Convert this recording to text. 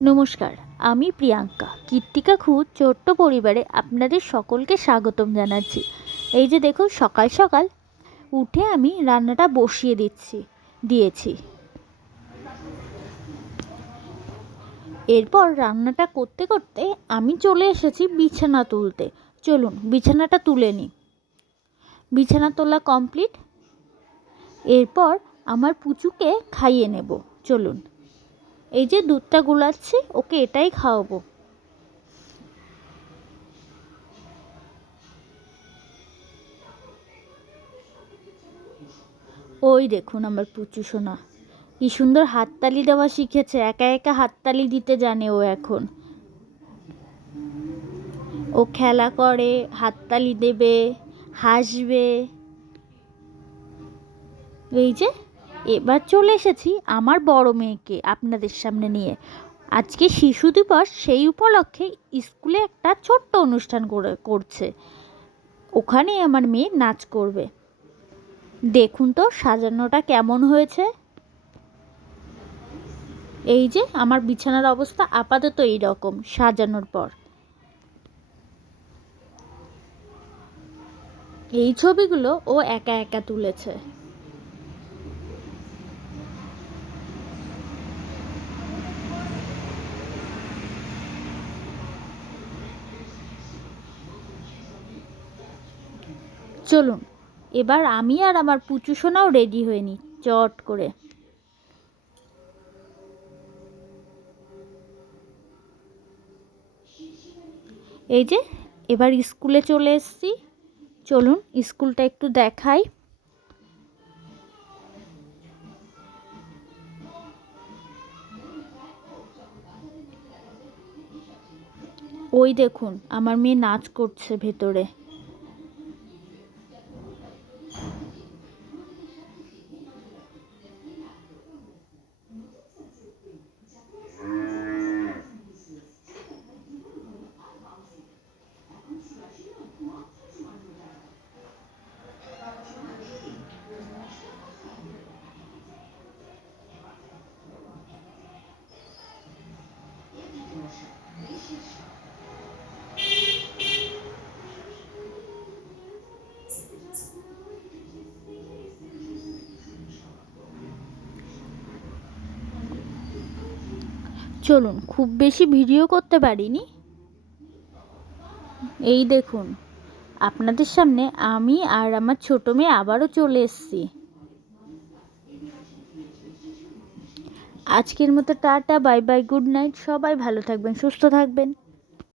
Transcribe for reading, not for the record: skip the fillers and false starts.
নমস্কার, আমি প্রিয়াঙ্কা। কীর্তিকা খুদ ছোট্ট পরিবারে আপনাদের সকলকে স্বাগতম জানাচ্ছি। এই যে দেখুন, সকাল সকাল উঠে আমি রান্নাটা বসিয়ে দিয়েছি। এরপর রান্নাটা করতে করতে আমি চলে এসেছি বিছানা তুলতে। চলুন বিছানাটা তুলে নিই। বিছানা তোলা কমপ্লিট। এরপর আমার পুচুকে খাইয়ে নেব। চলুন, এই যে দুধটা গুলাচ্ছি, ওকে এটাই খাওয়াবো। ওই দেখুন আমার পুচু সোনা কি সুন্দর হাততালি দেওয়া শিখেছে। একা একা হাততালি দিতে জানে ও এখন। ও খেলা করে, হাততালি দেবে, হাসবে। এই যে এবার চলে এসেছি আমার বড় মেয়েকে আপনাদের সামনে নিয়ে। আজকে শিশু দিবস, সেই উপলক্ষে স্কুলে একটা ছোট্ট অনুষ্ঠান করছে। ওখানে আমার মেয়ে নাচ করবে। দেখুন তো সাজানোটা কেমন হয়েছে। এই যে আমার বিছানার অবস্থা আপাতত এই রকম সাজানোর পর। এই ছবিগুলো ও একা একা তুলেছে। চলুন এবার আমি আর আমার পুচু সোনাও রেডি হয়ে নিই চট করে। এই যে এবার স্কুলে চলে এসেছি। চলুন স্কুলটা একটু দেখাই। ওই দেখুন আমার মেয়ে নাচ করছে ভেতরে। চলুন, খুব বেশি ভিডিও করতে পারিনি। এই দেখুন আপনাদের সামনে আমি আর আমার ছোট মেয়ে আবারও চলে এসেছি। আজকের মতো tata, bye bye, good night. সবাই ভালো থাকবেন, সুস্থ থাকবেন।